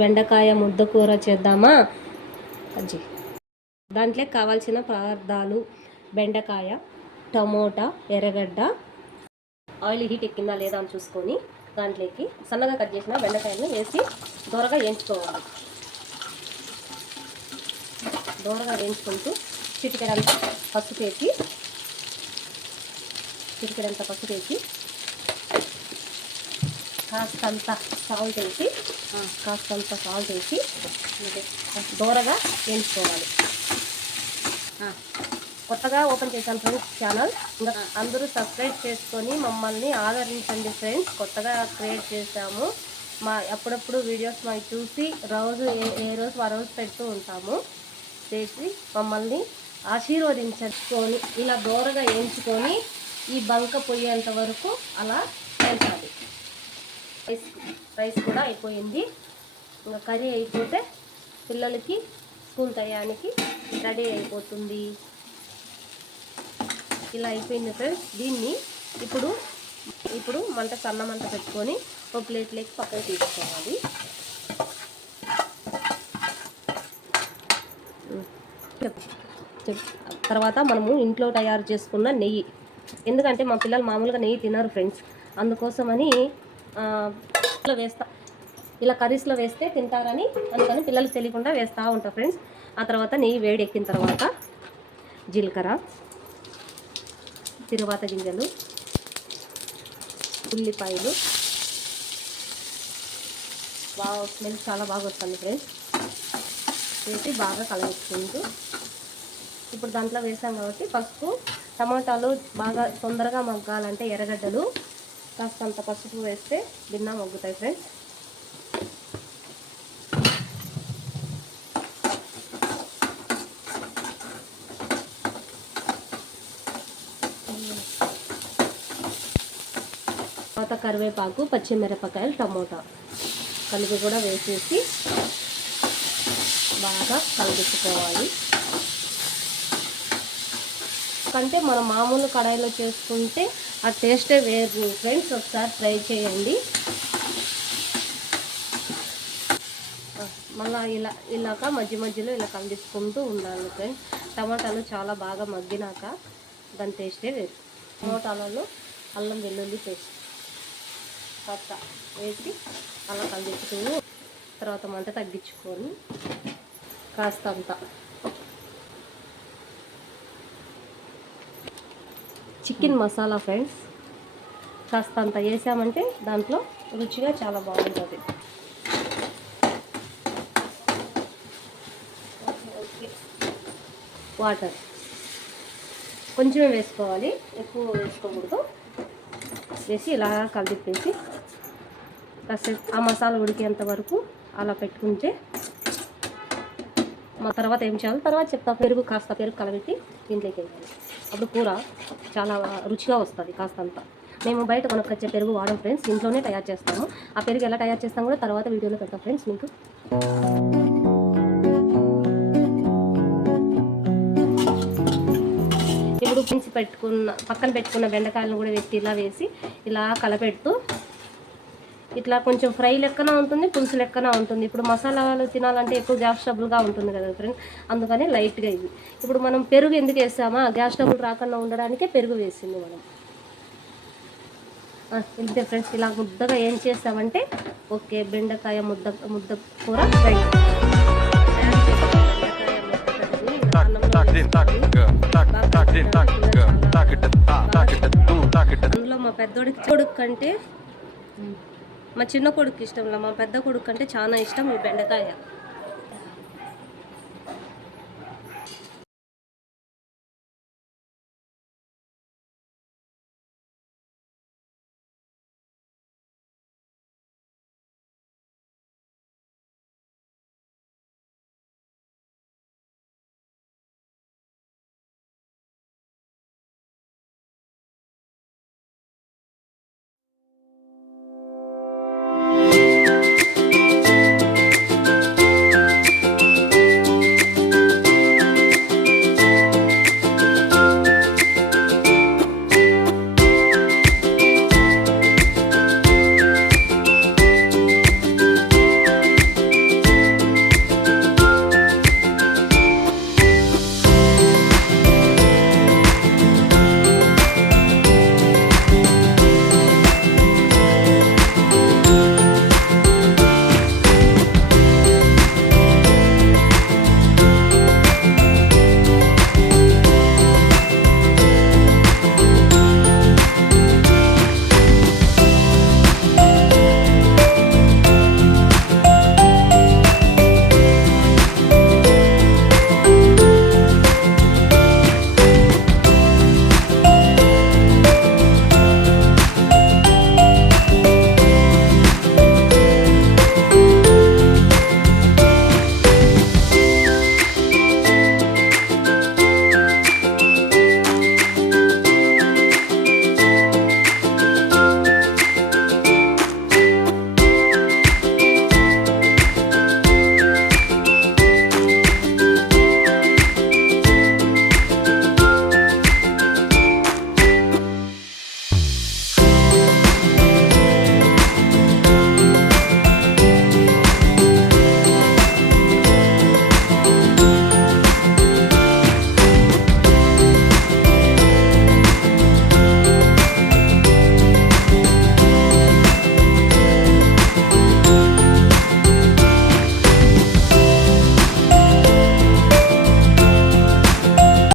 బెండకాయ ముద్ద కూర చేద్దామా? దాంట్లో కావాల్సిన పదార్థాలు: బెండకాయ, టమోటా, ఎర్రగడ్డ. ఆయిల్ హీట్ ఎక్కిందా లేదా అని చూసుకొని దాంట్లోకి సన్నగా కట్ చేసిన బెండకాయలను వేసి దోరగా వేయించుకోవాలి. దోరగా వేయించుకుంటూ చిటికెడంతా పసుపు వేసి కాస్తంత సాల్ట్ వేసి దోరగా వేయించుకోవాలి. కొత్తగా ఓపెన్ చేశాను ఫ్రెండ్స్ ఛానల్, ఇంకా అందరూ సబ్స్క్రైబ్ చేసుకొని మమ్మల్ని ఆదరించండి ఫ్రెండ్స్. కొత్తగా క్రియేట్ చేశాము. అప్పుడప్పుడు వీడియోస్ మాకు చూసి రోజు ఏ రోజు ఆ రోజు పెడుతూ ఉంటాము. చేసి మమ్మల్ని ఆశీర్వదించుకొని ఇలా దోరగా వేయించుకొని ఈ బంక పోయేంత వరకు అలా వేయించాలి. రైస్ కూడా అయిపోయింది. ఇంకా కర్రీ అయిపోతే పిల్లలకి స్కూల్ టయానికి రెడీ అయిపోతుంది. ఇలా అయిపోయింది ఫ్రెండ్స్. దీన్ని ఇప్పుడు సన్న మంట పెట్టుకొని ఒక ప్లేట్లోకి పక్కన తీసుకోవాలి. తర్వాత మనము ఇంట్లో తయారు చేసుకున్న నెయ్యి, ఎందుకంటే మా పిల్లలు మామూలుగా నెయ్యి తినరు ఫ్రెండ్స్, అందుకోసమని వేస్తా. ఇలా కర్రీస్లో వేస్తే తింటారని అందుకని పిల్లలకు తెలియకుండా వేస్తూ ఉంటా ఫ్రెండ్స్. ఆ తర్వాత నెయ్యి వేడెక్కిన తర్వాత జీలకర్ర, తిరువాత గింజలు, ఉల్లిపాయలు. స్మెల్ చాలా బాగా వస్తుంది ఫ్రెండ్స్. వేసి బాగా కలగెట్టుకుంటూ ఇప్పుడు దాంట్లో వేసాం కాబట్టి పసుపు, టమాటాలు బాగా తొందరగా మగ్గాలంటే ఎర్రగడ్డలు కాస్తంత పసుపు వేస్తే భిన్నా మగ్గుతాయి ఫ్రెండ్స్. తర్వాత కరివేపాకు, పచ్చిమిరపకాయలు, టమోటా కలిపి కూడా వేసేసి బాగా కలిపించుకోవాలి. కంటే మనం మామూలు కడాయిలో చేసుకుంటే ఆ టేస్టే వేరు ఫ్రెండ్స్. ఒకసారి ట్రై చేయండి. మళ్ళీ ఇలాగ మధ్యలో ఇలా కలిపించుకుంటూ ఉండాలి ఫ్రెండ్స్. టమాటాలు చాలా బాగా మగ్గినాక దాని టేస్టే వేరు. టమాటాలలో అల్లం వెల్లుల్లి పేస్ట్ కాస్త వేసి అలా కలిపించుకుని తర్వాత మంట తగ్గించుకొని కాస్తంత చికెన్ మసాలా ఫ్రెండ్స్ కాస్తంత వేసామంటే దాంట్లో రుచిగా చాలా బాగుంటుంది. వాటర్ కొంచెమే వేసుకోవాలి, ఎక్కువ వేసుకోకూడదు. వేసి ఇలా కలిపేసి కాసేపు ఆ మసాలా ఉడికేంత వరకు అలా పెట్టుకుంటే మా తర్వాత ఏం చేయాలి తర్వాత చెప్తా. పెరుగు కలబెట్టి దీంట్లోకి వేయాలి. అప్పుడు కూర చాలా రుచిగా వస్తుంది. కాస్తంత మేము బయట కొనుక్కొచ్చే పెరుగు వాడం ఫ్రెండ్స్, ఇంట్లోనే తయారు చేస్తాము. ఆ పెరుగు ఎలా తయారు చేస్తాం కూడా తర్వాత వీడియోలో పెడతాం ఫ్రెండ్స్ మీకు. ఇప్పుడు పక్కన పెట్టుకున్న బెండకాయలను కూడా వేసి ఇలా కలపెడుతూ ఇట్లా కొంచెం ఫ్రై లెక్కన ఉంటుంది, పులుసు లెక్కన ఉంటుంది. ఇప్పుడు మసాలాలు తినాలంటే ఎక్కువ గ్యాస్ ట్రబుల్గా ఉంటుంది కదా ఫ్రెండ్స్, అందుకని లైట్గా ఇది. ఇప్పుడు మనం పెరుగు ఎందుకు వేసామా, గ్యాస్ ట్రబుల్ రాకుండా ఉండడానికే పెరుగు వేసింది మనం. ఇంతే ఫ్రెండ్స్. ఇలా ముద్దగా ఏం చేస్తామంటే ఓకే బెండకాయ ముద్ద కూర రెడీ. అందులో మా పెద్దోడికి కొడుకు కంటే మా చిన్న కొడుకు ఇష్టంలో మా పెద్ద కొడుకు అంటే చాలా ఇష్టం ఈ బెండకాయ.